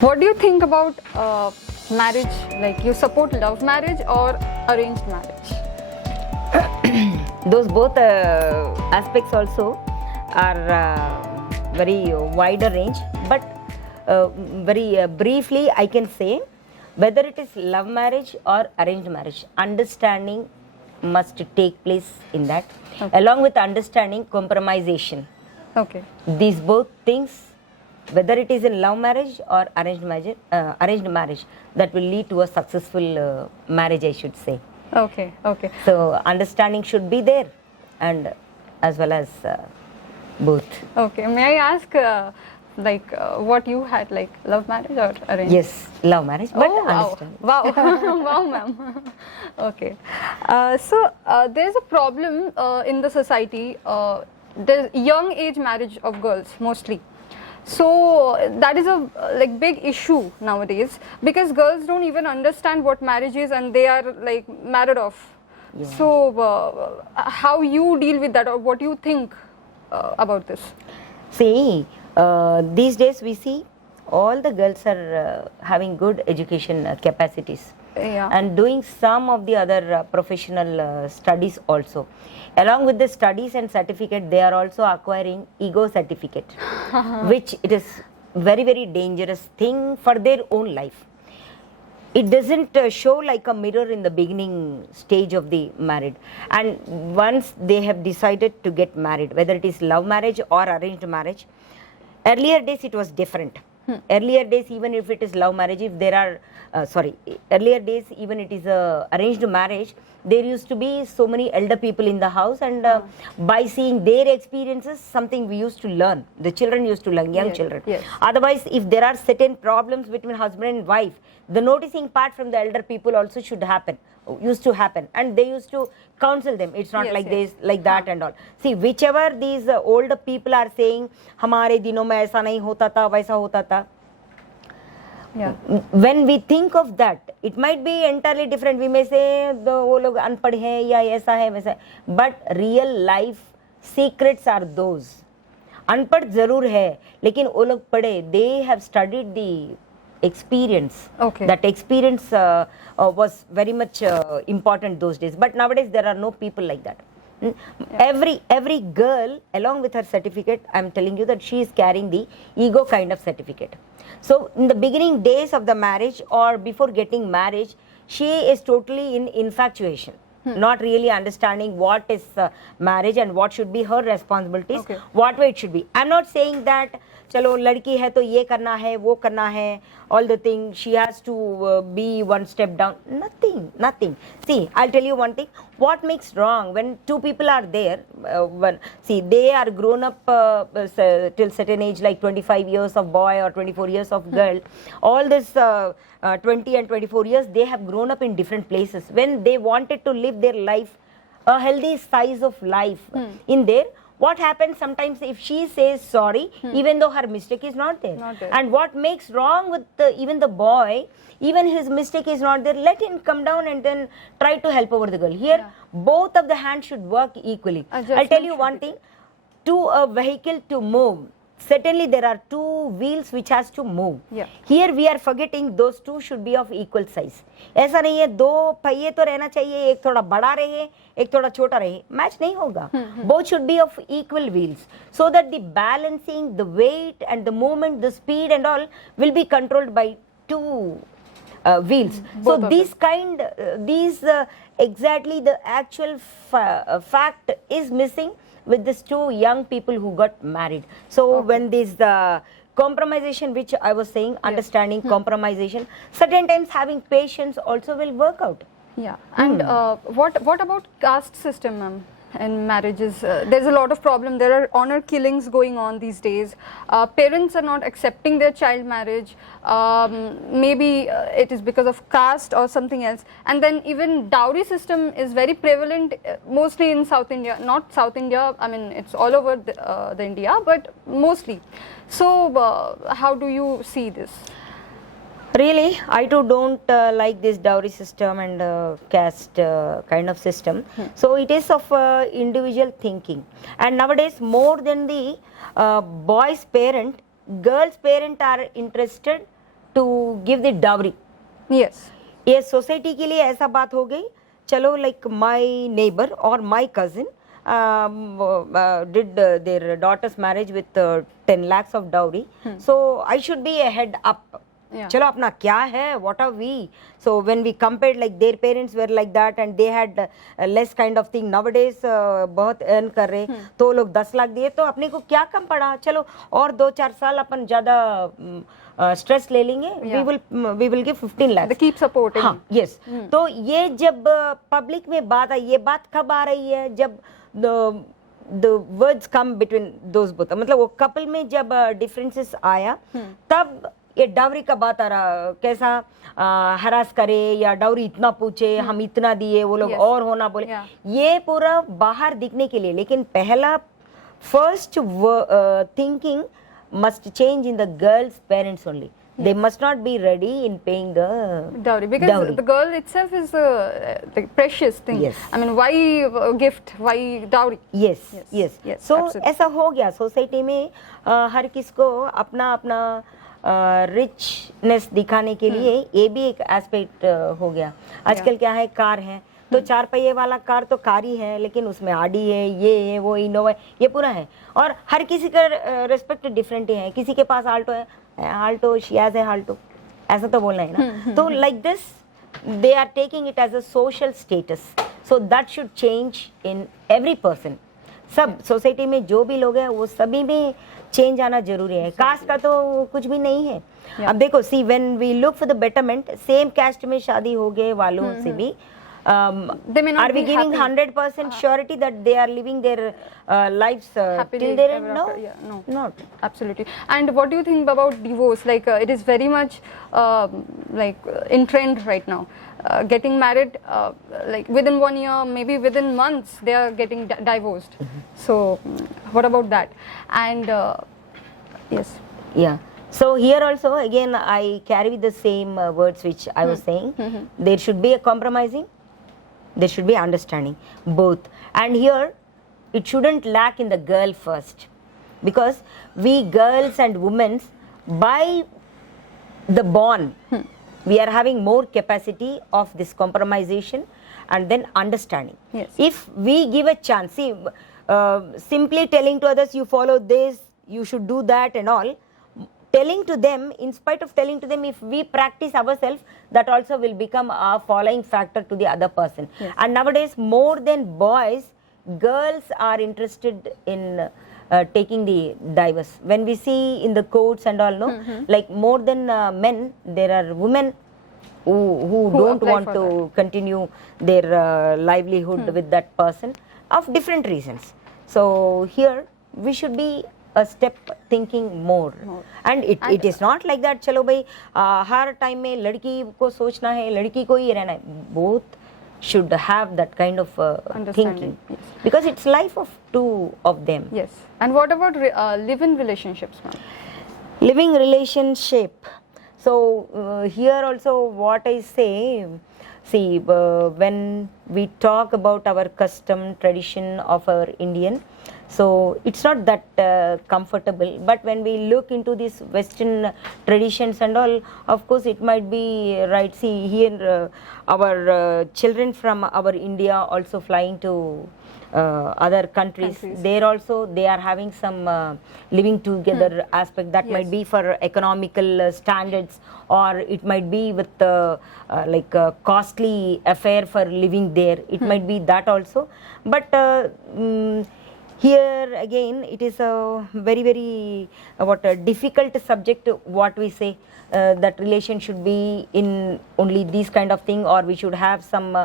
What do you think about marriage? Like, you support love marriage or arranged marriage? Those both aspects also are very wider range, but very briefly I can say whether it is love marriage or arranged marriage, understanding must take place in that. Okay. Along with understanding, compromisation. Okay. These both things, whether it is in love marriage or arranged marriage, that will lead to a successful marriage, I should say. Okay. Okay. So understanding should be there, and as well as both. Okay. May I ask, what you had, like love marriage or arranged? Yes, love marriage, but Oh, wow. understand. Wow. Wow, ma'am. Okay. There's a problem in the society. There's young age marriage of girls mostly. So that is a big issue nowadays because girls don't even understand what marriage is and they are like married off. Yeah. So how you deal with that, or what do you think about this? See, these days we see all the girls are having good education capacities. Yeah. And doing some of the other professional studies also. Along with the studies and certificate, they are also acquiring ego certificate, which it is very, very dangerous thing for their own life. It doesn't show like a mirror in the beginning stage of the married, and once they have decided to get married, whether it is love marriage or arranged marriage, earlier days it was different. Earlier days, even if it is love marriage, if there are earlier days, even it is a arranged marriage, there used to be so many elder people in the house, and by seeing their experiences, something we used to learn. The children used to learn, young Yes, children. yes. Otherwise, if there are certain problems between husband and wife, the noticing part from the elder people also used to happen, and they used to counsel them. It's not Yes, like yes. this, like that, and all. See, whichever these older people are saying, हमारे दिनों में ऐसा नहीं होता था, वैसा होता था. Yeah. When we think of that, it might be entirely different. We may say वो लोग अनपढ़ हैं या ऐसा है वैसा है. But real life secrets are those. अनपढ़ जरूर है, लेकिन वो लोग पढ़े. They have studied the experience. Okay. That experience was very much important those days. But nowadays there are no people like that. Every girl, along with her certificate, I'm telling you that she is carrying the ego kind of certificate. So in the beginning days of the marriage or before getting marriage, she is totally in infatuation, not really understanding what is marriage and what should be her responsibilities, Okay. what way it should be. I'm not saying that चलो लड़की है तो ये करना है वो करना है, all the thing she has to be one step down. Nothing. See, I'll tell you one thing. What makes wrong when two people are there, they are grown up till certain age, like 25 years of boy or 24 years of girl. All this 20 and 24 years, they have grown up in different places. When they wanted to live their life, a healthy size of life in there, what happens sometimes if she says sorry, even though her mistake is not there. Not there. And what makes wrong with even the boy, even his mistake is not there, let him come down and then try to help over the girl. Here, both of the hands should work equally. Adjustment I'll tell you should one be thing. To a vehicle to move, certainly there are two wheels which has to move. Yeah. Here we are forgetting those two should be of equal size. ऐसा नहीं है दो पहिए तो रहना चाहिए, एक थोड़ा बड़ा रहे एक थोड़ा छोटा रहे, मैच नहीं होगा. Both should be of equal wheels, so that the balancing, the weight and the movement, the speed and all will be controlled by two wheels. Both So of these exactly the actual fact is missing with these two young people who got married. So when this compromisation, which I was saying, understanding, compromisation, certain times having patience also will work out. Yeah. And what about caste system, ma'am? In marriages, there's a lot of problem. There are honor killings going on these days. Parents are not accepting their child marriage. Maybe it is because of caste or something else. And then even dowry system is very prevalent, mostly in South India. Not South India, I mean it's all over the India, but mostly. So how do you see this? Really, I too don't like this dowry system and caste kind of system. So it is of individual thinking. And nowadays, more than the boy's parent, girl's parent are interested to give the dowry. Yes. ये society के लिए ऐसा बात हो गई, चलो like my neighbour और my cousin did their daughter's marriage with 10 lakhs of dowry, so I should be a head up. Yeah. चलो अपना क्या है, what are we? So when we compared, like their parents were like that and they had less kind of thing. Nowadays बहुत earn कर रहे, तो लोग 10 लाख दिए, तो अपने को क्या कम पड़ा, चलो और 2-4 साल अपन ज़्यादा स्ट्रेस ले लेंगे, we will give 15 lakhs. They keep supporting. हाँ, yes. तो ये जब पब्लिक में बात आई, ये बात कब आ रही है, जब the words come between those both, मतलब वो कपल में जब डिफरेंसेस आया, तब ये डावरी का बात आ रहा, कैसा हरास करे या डावरी इतना पूछे, हम इतना दिए, वो लोग और होना बोले, ये पूरा बाहर दिखने के लिए. लेकिन पहला first thinking must change in the girl's parents only. They must not be ready in paying the dowry, because the girl itself is the precious thing. Yes. I mean, why gift, why dowry? Yes, yes. So absolutely. ऐसा हो गया society में, हर किसको अपना अपना richness दिखाने के लिए ये भी एक एस्पेक्ट हो गया. आजकल क्या है, कार है तो 4 पहिए वाला कार तो कार ही है, लेकिन उसमें आडी है, ये है, वो इनोवा है, ये पूरा है, और हर किसी का रिस्पेक्ट डिफरेंट है. किसी के पास आल्टो है, आल्टो शियाज है, आल्टो ऐसा तो बोलना है ना. तो like this they are taking it as a social status. So that should change in every person. सब सोसाइटी में जो भी लोग हैं वो सभी में चेंज आना जरूरी है. कास्ट का तो कुछ भी नहीं है. अब देखो, see when we look for the betterment, same caste में शादी हो गए वालों से भी, they may not are we be giving happy. 100% surety that they are living their lives Happily till their end? ever No, after. Yeah, no. not. Absolutely. And what do you think about divorce? Like it is very much in trend right now. Getting married, like within 1 year, maybe within months, they are getting divorced. So, what about that? And yes. Yeah. So here also again I carry the same words which I was saying. There should be a compromising. There should be understanding, both. And here it shouldn't lack in the girl first, because we girls and women, by the born, we are having more capacity of this compromisation and then understanding. Yes. If we give a chance, see, simply telling to others, you follow this, you should do that and all, telling to them, in spite of telling to them, if we practice ourselves, that also will become a following factor to the other person. Yes. And nowadays, more than boys, girls are interested in taking the divorce. When we see in the courts and all, no, like more than men, there are women who don't apply want for to continue their livelihood with that person of different reasons. So here we should be a step thinking more. And it is not like that, चलो भाई हर time में लड़की को सोचना है, लड़की को ही रहना है. Both should have that kind of thinking, yes. because it's life of two of them. Yes. And what about live-in relationships, ma'am? Living relationship. So here also what I say, see, when we talk about our custom, tradition of our Indian, so it's not that comfortable. But when we look into these Western traditions and all, of course it might be right. See, here our children from our India also flying to other countries. There also they are having some living together aspect that might be for economical standards, or it might be with like a costly affair for living there. It might be that also. But here again it is a very difficult subject. What we say, that relation should be in only these kind of thing, or we should have some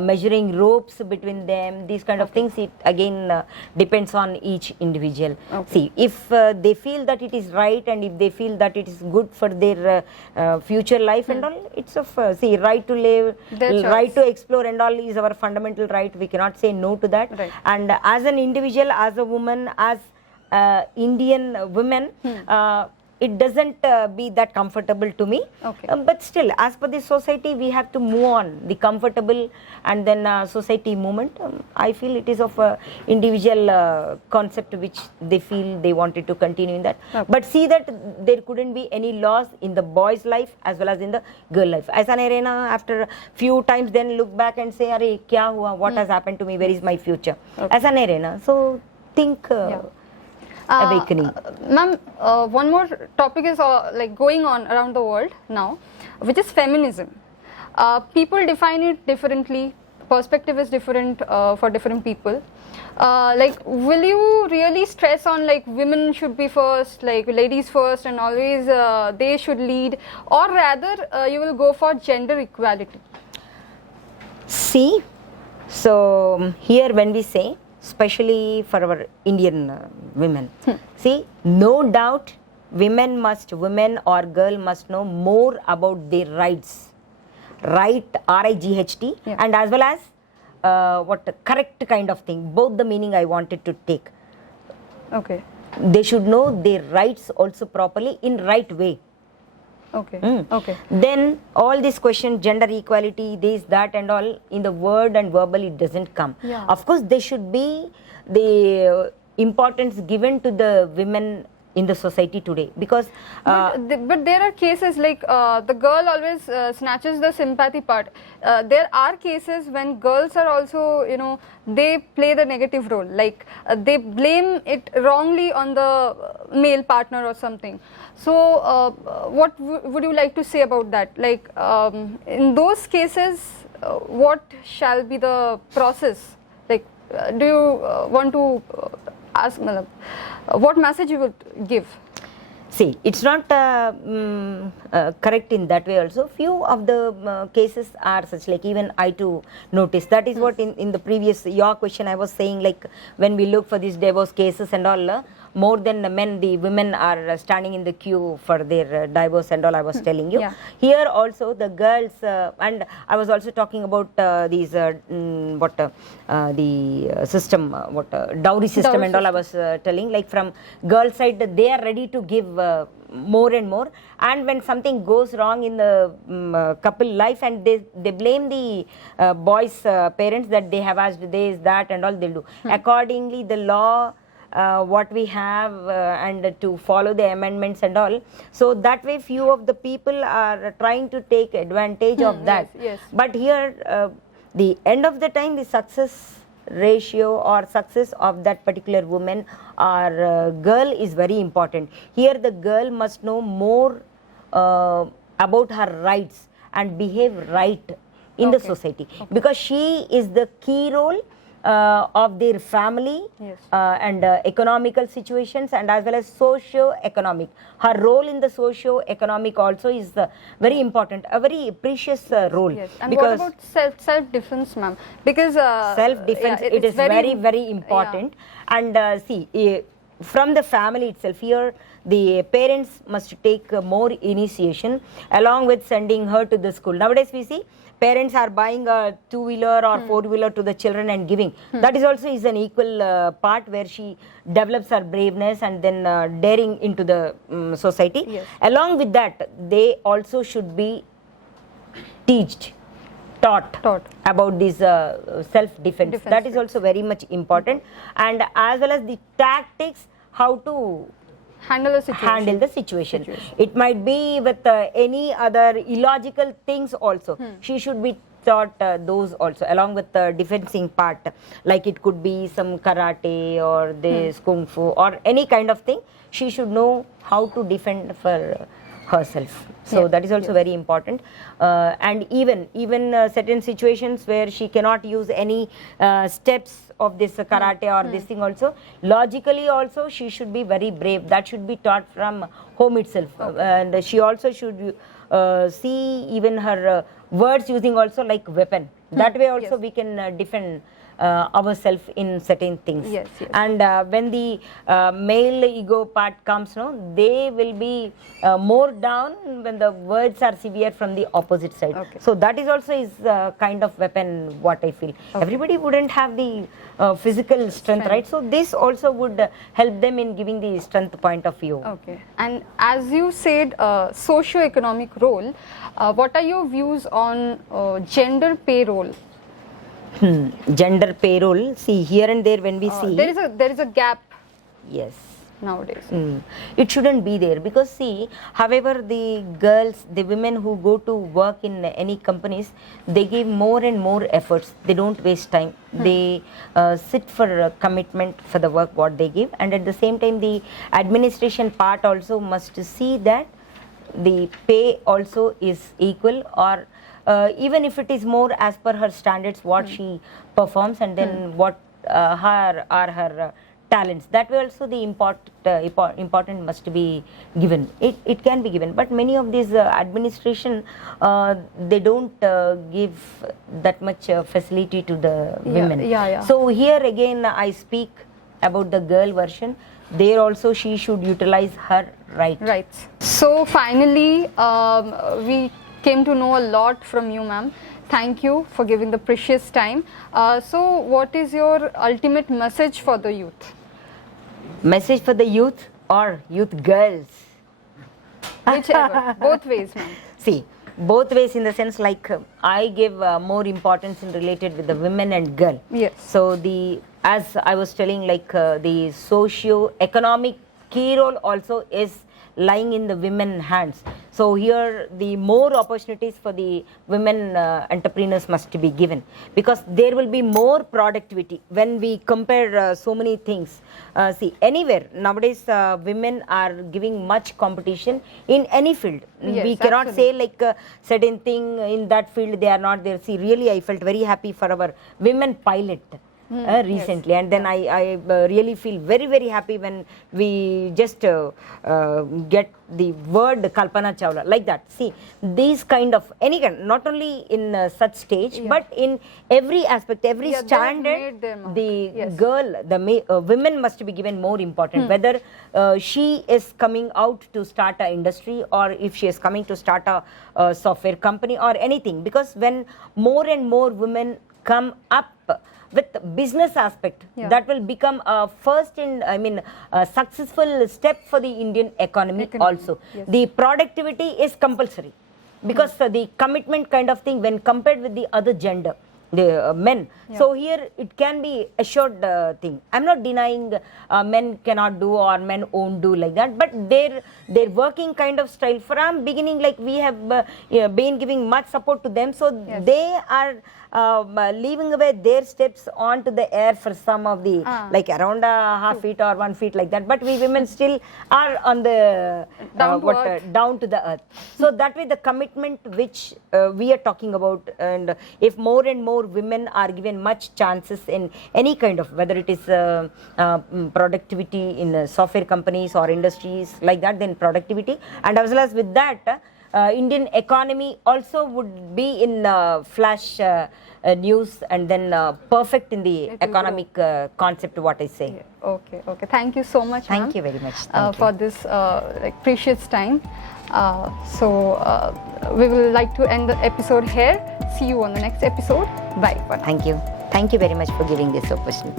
measuring ropes between them, these kind of things. It again depends on each individual. See, if they feel that it is right, and if they feel that it is good for their future life and all, it's of see, right to live, right to explore and all is our fundamental right. We cannot say no to that. Right. And as an individual, as a woman, as Indian women, it doesn't be that comfortable to me. Okay. But still, as per the society, we have to move on. The comfortable and then society movement. I feel it is of a individual concept which they feel they wanted to continue in that. Okay. But see that there couldn't be any loss in the boy's life as well as in the girl life. As an arena, after few times, then look back and say, "Arey, kya hua? What has happened to me? Where is my future?" Okay. As an arena, so think. Awakening. Ma'am, one more topic is like going on around the world now, which is feminism. People define it differently. Perspective is different for different people. Like, will you really stress on like women should be first, like ladies first, and always they should lead, or rather you will go for gender equality? See, so here when we say, especially for our Indian women, see, no doubt women or girl must know more about their rights, right, R-I-G-H-T, Yeah. and as well as what correct kind of thing, both the meaning I wanted to take. Okay. They should know their rights also properly in right way. Okay. Mm. Okay. Then all this question, gender equality, this, that and all, in the word and verbal it doesn't come. Yeah. Of course there should be the importance given to the women in the society today, because But there are cases like the girl always snatches the sympathy part. There are cases when girls are also, you know, they play the negative role. Like they blame it wrongly on the male partner or something. So, what would you like to say about that? Like in those cases, what shall be the process? Like, do you want to ask, what message you would give? see, it's not correct in that way also. Few of the cases are such, like even I too noticed. That is what in the previous, your question I was saying, like when we look for these divorce cases and all, more than the men, the women are standing in the queue for their divorce and all, I was telling you. Yeah. Here also the girls, and I was also talking about these, the system, dowry system Dowry and all, I was telling, like from girl side, they are ready to give more and more, and when something goes wrong in the couple life, and they blame the boys' parents that they have asked this, that and all, they'll do. Accordingly, the law, what we have, and to follow the amendments and all, so that way few of the people are trying to take advantage of that. Yes. But here, the end of the time, the success ratio or success of that particular woman or girl is very important. Here the girl must know more about her rights and behave right in the Okay. society, because she is the key role of their family. Yes. And economical situations, and as well as socio-economic. Her role in the socio-economic also is very important, a very precious role. Yes. And because what about self-defense, ma'am? Because self-defense, yeah, it it's is very, very important. And see, from the family itself, here the parents must take more initiation, along with sending her to the school. Nowadays we see parents are buying a two-wheeler or four-wheeler to the children and giving. That is also is an equal part where she develops her braveness and then daring into the society. Yes. Along with that, they also should be taught about this self-defense. That is also very much important, and as well as the tactics how to handle the situation. It might be with any other illogical things also. She should be taught those also, along with the defending part, like it could be some karate or this kung fu or any kind of thing. She should know how to defend for herself. So Yeah. that is also very important. And even certain situations where she cannot use any steps of this karate or this thing also, logically also she should be very brave. That should be taught from home itself. And she also should see even her words using also like weapon. That way also we can defend ourselves in certain things. Yes, yes. And when the male ego part comes, no, they will be more down when the words are severe from the opposite side. Okay. So that is also is kind of weapon what I feel. Everybody wouldn't have the physical strength, right? So this also would help them in giving the strength point of view. Okay. And as you said, socio-economic role, what are your views on gender pay role? Gender payroll, see here and there when we see, There is a gap yes. nowadays. It shouldn't be there because see, however the girls, the women who go to work in any companies, they give more and more efforts. They don't waste time. They sit for a commitment for the work what they give, and at the same time the administration part also must see that the pay also is equal, or even if it is more as per her standards what she performs, and then what her talents, that way also the important must be given. It can be given, but many of these administration they don't give that much facility to the women. Yeah. So here again I speak about the girl version. There also she should utilize her right. Right. So finally, we came to know a lot from you, ma'am. Thank you for giving the precious time. So what is your ultimate message for the youth? Message for the youth or youth girls? Whichever, both ways, ma'am. See, both ways in the sense like I give more importance in related with the women and girl. Yes. So the, as I was telling, like the socio-economic key role also is lying in the women hands. So here the more opportunities for the women entrepreneurs must be given, because there will be more productivity when we compare so many things. See, anywhere nowadays women are giving much competition in any field. Yes, we cannot absolutely. say like certain thing in that field they are not there. See, really I felt very happy for our women pilot. Recently, and then I really feel very, very happy when we just get the word Kalpana Chawla like that. See, these kind of any kind, not only in such stage, but in every aspect, every Yeah, they have standard, made their mark. the Yes. girl, the women must be given more important. Whether she is coming out to start a industry, or if she is coming to start a software company or anything, because when more and more women come up with business aspect, Yeah. that will become a first in, I mean, a successful step for the Indian economy also. Yes. The productivity is compulsory, because the commitment kind of thing when compared with the other gender, the men. Yeah. So here it can be assured thing. I'm not denying men cannot do or men won't do like that, but their working kind of style from beginning, like we have been giving much support to them, so Yes. they are leaving away their steps onto the air for some of the like around a half feet or 1 feet like that, but we women still are on the Down to earth. down to the earth. So that way the commitment which we are talking about, and if more and more women are given much chances in any kind of, whether it is productivity in software companies or industries like that, then productivity, and as well as with that Indian economy also would be in flash news, and then perfect in the It will economic concept what I say. Okay. Thank you so much, ma'am. Thank you very much. Thank you. For this like precious time. We will like to end the episode here. See you on the next episode. Bye for now. Thank you very much for giving this opportunity.